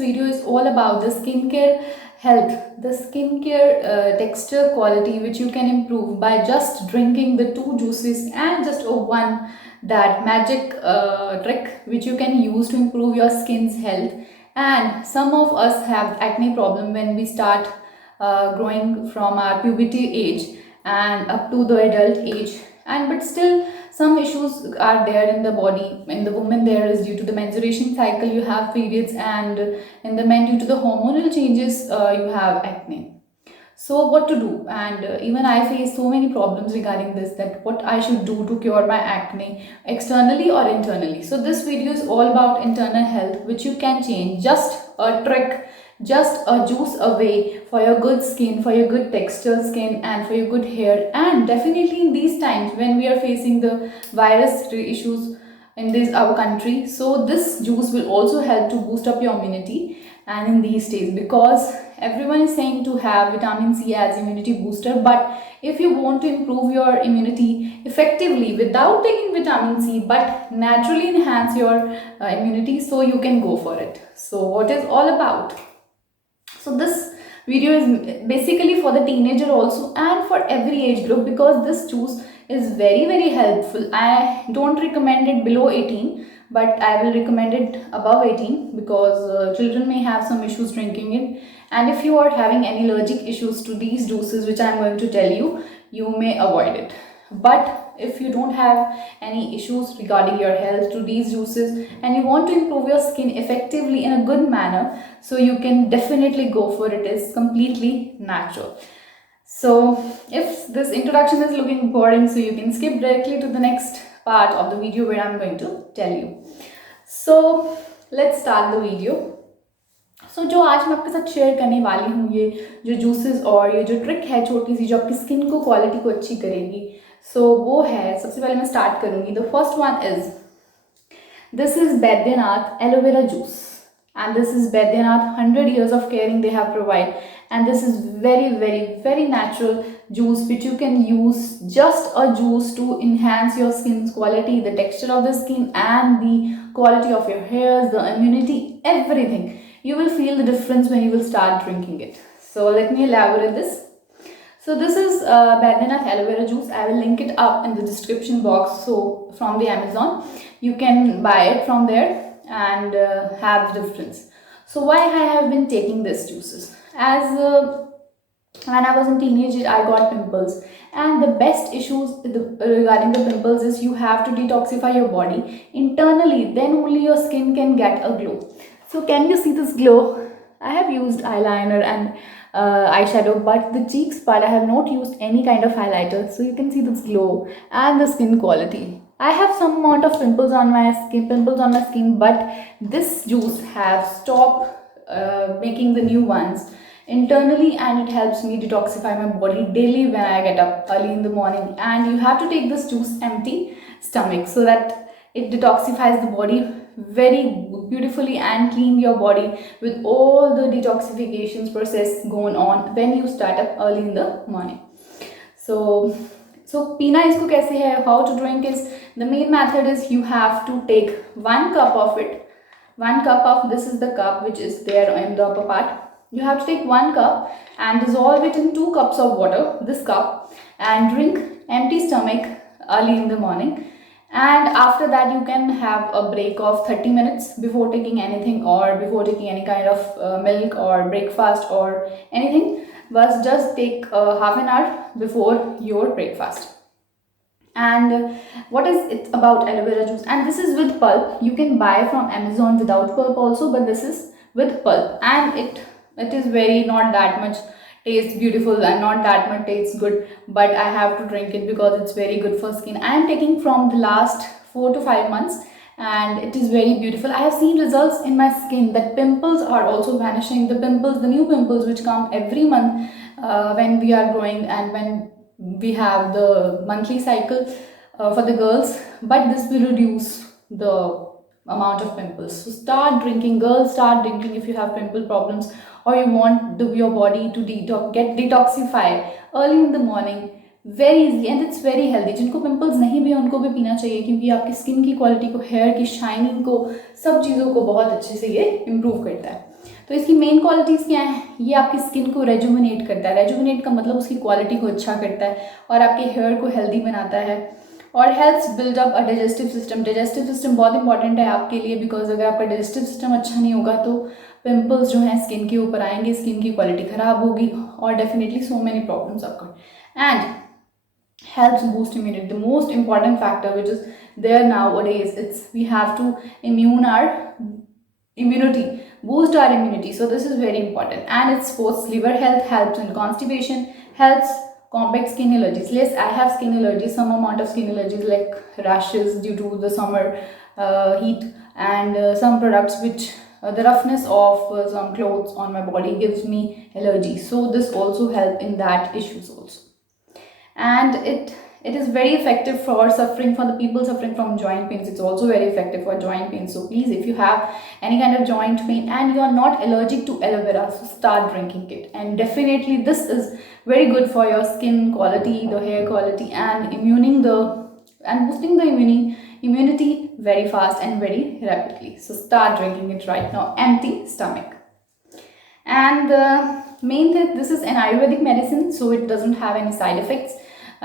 video is all about the skincare health, the skincare texture quality which you can improve by just drinking the two juices and just one that magic trick which you can use to improve your skin's health. And some of us have acne problem when we start growing from our puberty age and up to the adult age, and but still some issues are there in the body. In the woman there is due to the menstruation cycle, you have periods, and in the men due to the hormonal changes, you have acne. So what to do? And even I face so many problems regarding this, that what I should do to cure my acne externally or internally. So this video is all about internal health which you can change, just a trick, just a juice away for your good skin, for your good texture skin, and for your good hair. And definitely in these times when we are facing the virus issues in this our country, so this juice will also help to boost up your immunity. And in these days, because everyone is saying to have vitamin C as immunity booster, but if you want to improve your immunity effectively without taking vitamin C but naturally enhance your immunity, so you can go for it. So what is all about? So this video is basically for the teenager also and for every age group, because this juice is very helpful. I don't recommend it below 18, but I will recommend it above 18, because children may have some issues drinking it. And if you are having any allergic issues to these juices which I am going to tell you, you may avoid it. But if you don't have any issues regarding your health to these juices and you want to improve your skin effectively in a good manner, so you can definitely go for it. It's completely natural. So if this introduction is looking boring, so you can skip directly to the next part of the video where I'm going to tell you. So let's start the video. सो जो आज मैं आपके साथ share करने वाली हूँ, ये जो जूसेस और ये जो ट्रिक है छोटी सी जो आपकी स्किन को क्वालिटी को अच्छी करेगी, सो वो है, सबसे पहले मैं स्टार्ट करूँगी. The first one is, this is Baidyanath aloe vera juice, and this is Baidyanath 100 years of caring they have provided, and this is very natural juice which you can use, just a juice to enhance your skin's quality, the texture of the skin and the quality of your hairs, the immunity, everything. You will feel the difference when you will start drinking it. So let me elaborate this. So this is Baidyanath aloe vera juice. I will link it up in the description box. So from the Amazon, you can buy it from there and have the difference. So why I have been taking these juices? As when I was in teenage, I got pimples, and the best issues regarding the pimples is you have to detoxify your body internally, then only your skin can get a glow. So can you see this glow? I have used eyeliner and eyeshadow, but the cheeks part I have not used any kind of highlighter, so you can see this glow and the skin quality. I have some amount of pimples on my skin, but this juice have stopped making the new ones internally, and it helps me detoxify my body daily when I get up early in the morning. And you have to take this juice empty stomach, so that it detoxifies the body very beautifully and clean your body with all the detoxifications process going on when you start up early in the morning. So पीना इसको कैसे है, how to drink is, the main method is you have to take 1 cup of it, 1 cup of, this is the cup which is there in the upper part. You have to take 1 cup and dissolve it in 2 cups of water, this cup, and drink empty stomach early in the morning. And after that you can have a break of 30 minutes before taking anything, or before taking any kind of milk or breakfast or anything. But just take half an hour before your breakfast. And what is it about aloe vera juice? And this is with pulp. You can buy from Amazon without pulp also, but this is with pulp, and it is very not that much tastes beautiful and not that much tastes good, but I have to drink it because it's very good for skin. I am taking from the last 4 to 5 months, and it is very beautiful. I have seen results in my skin, that pimples are also vanishing. The pimples, the new pimples which come every month when we are growing and when we have the monthly cycle for the girls, but this will reduce the amount of pimples. So start drinking, girls, start drinking if you have pimple problems, or you want your body to get detoxified early in the morning. Very easy and it's very healthy. जिनको pimples नहीं भी उनको भी पीना चाहिए, क्योंकि आपकी skin की क्वालिटी को, हेयर की शाइनिंग को, सब चीज़ों को बहुत अच्छे से ये इम्प्रूव करता है. तो इसकी मेन क्वालिटीज़ क्या है, ये आपकी स्किन को रेजुमिनेट करता है, रेजुमिनेट का मतलब उसकी क्वालिटी को अच्छा करता है और आपके हेयर को हेल्दी बनाता है और helps build up a digestive system. Digestive system बहुत इंपॉर्टेंट है आपके लिए, बिकॉज अगर आपका डाइजेस्टिव सिस्टम अच्छा नहीं होगा तो पिंपल्स जो हैं स्किन के ऊपर आएंगे, स्किन की क्वालिटी ख़राब होगी और definitely so many problems occur. And helps boost immunity. The most important factor which is there nowadays, it's we have to immune our immunity, boost our immunity. So this is very important, and it supports liver health, helps in constipation, helps combat skin allergies. Yes, I have skin allergies, some amount of skin allergies like rashes due to the summer heat, and some products which the roughness of some clothes on my body gives me allergy. So this also help in that issues also. And it is very effective for suffering, for the people suffering from joint pains. It's also very effective for joint pain. So please, if you have any kind of joint pain and you are not allergic to aloe vera, so start drinking it. And definitely this is very good for your skin quality, the hair quality, and boosting the immunity very fast and very rapidly. So start drinking it right now, empty stomach. And the main thing, this is an Ayurvedic medicine, so it doesn't have any side effects,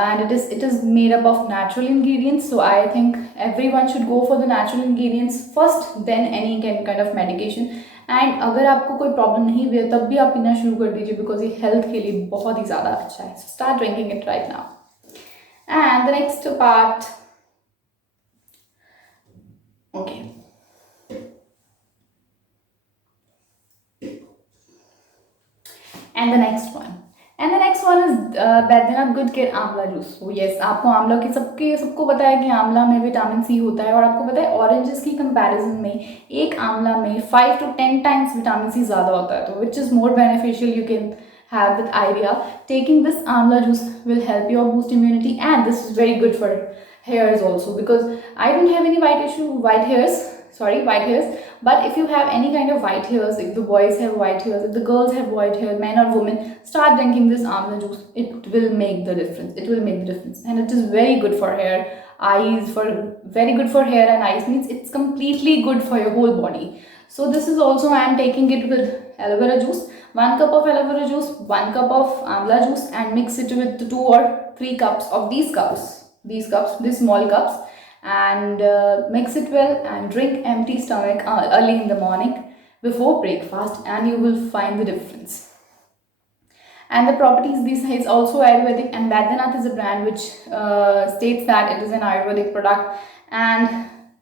and it is made up of natural ingredients. So I think everyone should go for the natural ingredients first, then any kind of medication. And अगर आपको कोई problem नहीं भी है तब भी आप पीना शुरू कर दीजिए, बिकॉज ये हेल्थ के लिए बहुत ही ज़्यादा अच्छा है. So start drinking it right now. And the next part, okay, and the next one is Baidyanath Good Care आंवला जूस. So yes, आपको आंवला की सबको पता है कि आंवला में विटामिन सी होता है, और आपको पता है ऑरेंजेस की कंपैरिजन में एक आंवला में 5 to 10 times विटामिन सी ज़्यादा होता है. तो which is more beneficial you can have with idea. Taking this amla juice will help you boost immunity, and this is very good for hairs also, because I don't have any white hairs, but if you have any kind of white hairs, if the boys have white hairs, if the girls have white hair, men or women, start drinking this amla juice. It will make the difference. And it is very good for hair, eyes, very good for hair and eyes, means it's completely good for your whole body. So this is also, I am taking it with aloe vera juice. 1 cup of aloe vera juice, 1 cup of amla juice, and mix it with 2 or 3 cups of these small cups, and mix it well and drink empty stomach early in the morning before breakfast, and you will find the difference. And the properties, this is also Ayurvedic, and Baidyanath is a brand which states that it is an Ayurvedic product, and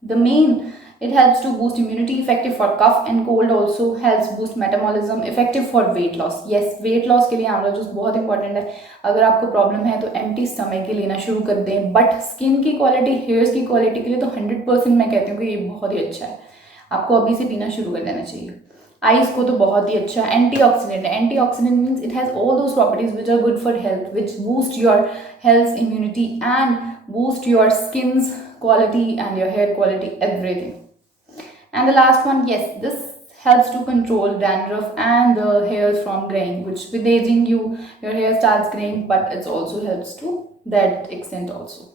the main, it helps to boost immunity, effective for cough and cold, also helps boost metabolism, effective for weight loss. Yes, weight loss के लिए आंवला juice बहुत important है. अगर आपको problem है तो empty stomach के लेना शुरू कर दें, बट स्किन की क्वालिटी, हेयर्स की क्वालिटी के लिए तो 100% मैं कहती हूँ कि ये बहुत ही अच्छा है, आपको अभी से पीना शुरू कर देना चाहिए. आइस को तो बहुत ही अच्छा एंटीऑक्सीडेंट है. Antioxidant means it has all those properties which are good for health, which boost your health, immunity, and boost your skins quality and your hair quality, everything. And the last one, yes, this helps to control dandruff and the hairs from graying, which with aging your hair starts graying, but it also helps to that extent also.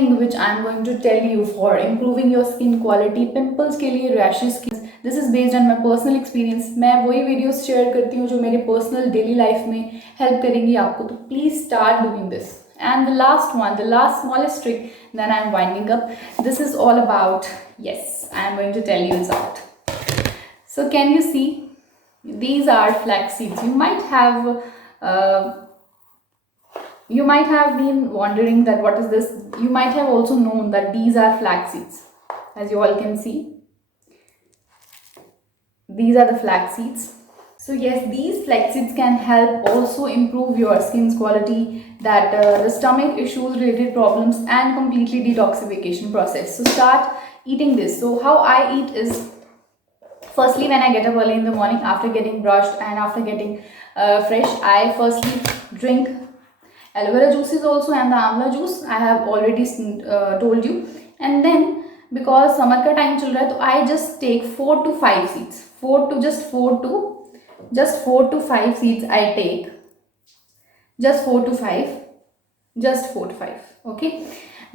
Thing which I am going to tell you for improving your skin quality, pimples के लिए, rashes के, this is based on my personal experience. मैं वही videos share करती हूँ जो मेरे personal daily life में help करेंगी आपको, तो please start doing this. And the last one, the last smallest trick, then I am winding up. This is all about, yes, I am going to tell you this out. So can you see? These are flax seeds. You might have been wondering that what is this. You might have also known that these are flax seeds. As you all can see, these are the flax seeds. So yes, these flax seeds can help also improve your skin's quality, that the stomach issues related problems, and completely detoxification process. So start eating this. So how I eat is, firstly when I get up early in the morning, after getting brushed and after getting fresh, I firstly drink aloe vera juices also, and the amla juice I have already told you. And then because summer ka time chal raha hai, so I just take 4 to 5 seeds, 4 to 5 seeds I take, just 4 to 5, okay.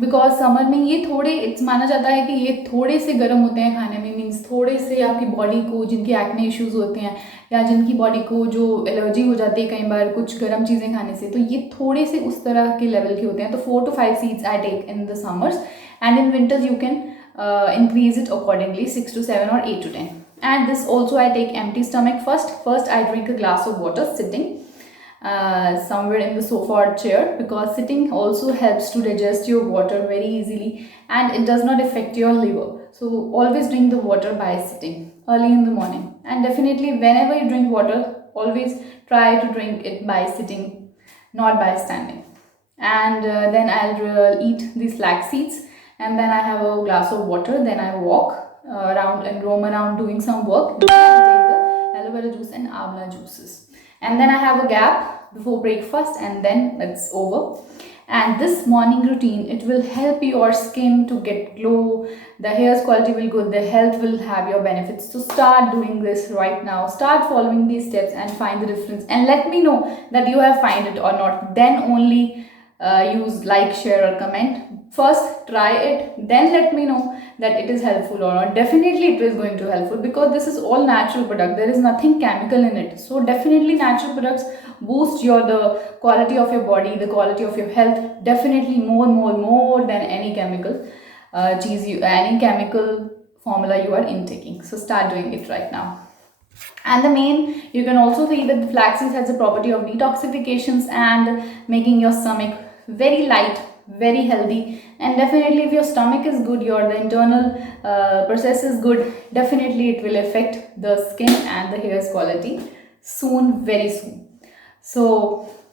Because summer में ये थोड़े माना जाता है कि ये थोड़े से गर्म होते हैं खाने में, मीन्स थोड़े से आपकी बॉडी को, जिनके एक्ने इश्यूज होते हैं या जिनकी बॉडी को जो एलर्जी हो जाती है कई बार कुछ गर्म चीज़ें खाने से, तो ये थोड़े से उस तरह के लेवल के होते हैं. तो 4 to 5 seeds I take in the summers, and in winters you can increase it accordingly, 6 to 7 or 8 to 10. And this also I take empty stomach first I drink a glass of water sitting somewhere in the sofa or chair, because sitting also helps to digest your water very easily and it does not affect your liver. So always drink the water by sitting early in the morning, and definitely whenever you drink water, always try to drink it by sitting, not by standing. And then I'll eat these flax seeds, and then I have a glass of water, then I walk around and roam around doing some work. Then I take the aloe vera juice and amla juices, and then I have a gap before breakfast, and then it's over. And this morning routine, it will help your skin to get glow, the hair's quality will good, the health will have your benefits. So start doing this right now, start following these steps and find the difference, and let me know that you have find it or not. Then only use like, share or comment. First try it, then let me know that it is helpful or not. Definitely it is going to helpful, because this is all natural product, there is nothing chemical in it. So definitely natural products boost the quality of your body, the quality of your health, definitely more than any chemical any chemical formula you are intaking. So start doing it right now. And the main, you can also see that the flaxseed has the property of detoxifications and making your stomach very light, very healthy. And definitely if your stomach is good, the internal process is good, definitely it will affect the skin and the hair's quality soon, very soon. सो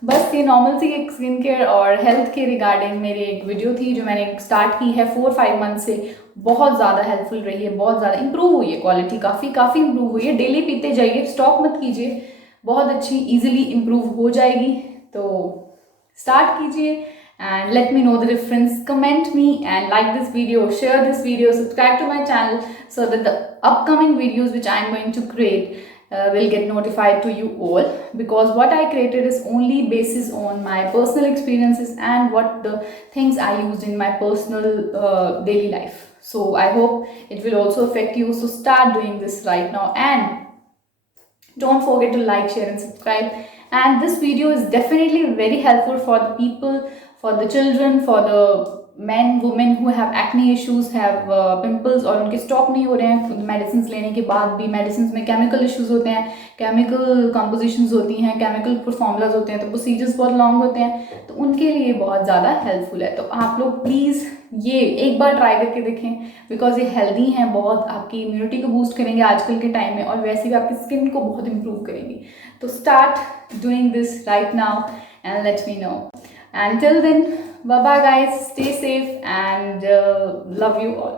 बस ये normal सी एक skin care और health के regarding मेरी एक video थी जो मैंने स्टार्ट की है 4-5 मंथ से. बहुत ज़्यादा हेल्पफुल रही है, बहुत ज़्यादा इंप्रूव हुई है, क्वालिटी काफ़ी इंप्रूव हुई है. डेली पीते जाइए, स्टॉप मत कीजिए, बहुत अच्छी इजीली इंप्रूव हो जाएगी. तो स्टार्ट कीजिए and let me know the difference. Comment me and like this video, share this video, subscribe to my channel so that the upcoming videos which I am going to create will get notified to you all, because what I created is only basis on my personal experiences and what the things I used in my personal daily life. So I hope it will also affect you. So start doing this right now, and don't forget to like, share and subscribe. And this video is definitely very helpful for the people, for the children, for the men, women who have acne issues, have pimples और उनके stop नहीं हो रहे हैं medicine लेने के बाद भी. मेडिसिन में केमिकल इश्यूज होते हैं, केमिकल कंपोजिशंस होती हैं, केमिकल फॉर्मूलाज होते हैं, तो प्रोसीजर्स बहुत लॉन्ग होते हैं, तो उनके लिए बहुत ज़्यादा हेल्पफुल है. तो आप लोग प्लीज़ ये एक बार ट्राई करके देखें, बिकॉज ये हेल्दी हैं, बहुत आपकी इम्यूनिटी को बूस्ट करेंगे आजकल के टाइम में, और वैसे भी आपकी स्किन को बहुत इंप्रूव करेंगी. तो start doing this right now and let me know. Until then, bye bye guys, stay safe and love you all.